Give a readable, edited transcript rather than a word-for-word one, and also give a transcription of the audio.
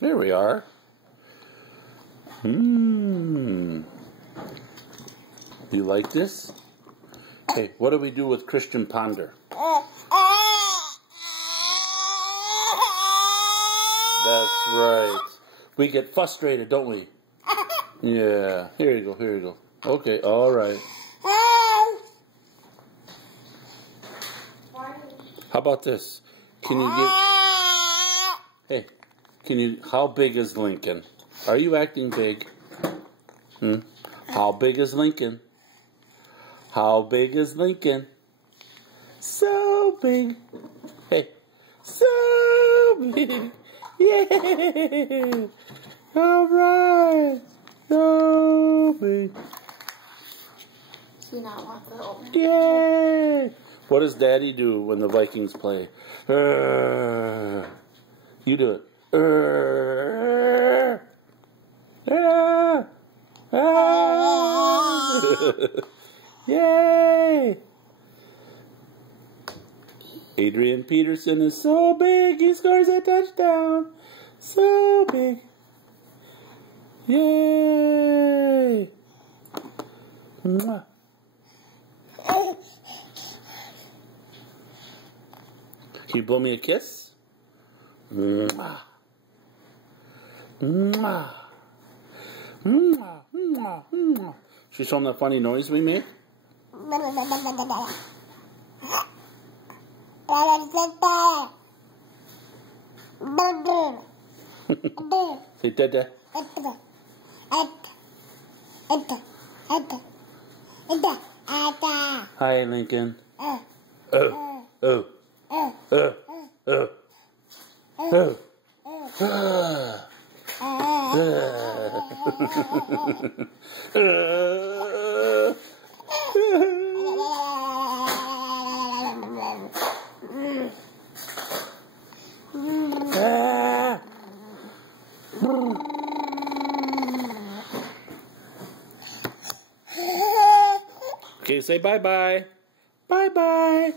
Here we are. You like this? Hey, what do we do with Christian Ponder? That's right. We get frustrated, don't we? Yeah. Here you go, here you go. Okay, all right. How about this? Can you give... Hey, how big is Lincoln? Are you acting big? How big is Lincoln? How big is Lincoln? So big. Hey, so big. Yeah. All right. So big. Do not want the open. Yay. What does Daddy do when the Vikings play? You do it. Yay! Adrian Peterson is so big, he scores a touchdown. So big. Yay! Mwah. Can you blow me a kiss? Mwah. Mwah. Mwah. Mwah. Mwah. Should we show them that funny noise we make? Say dada. Hi, Lincoln. Oh. Oh. Okay, say bye-bye. Bye-bye.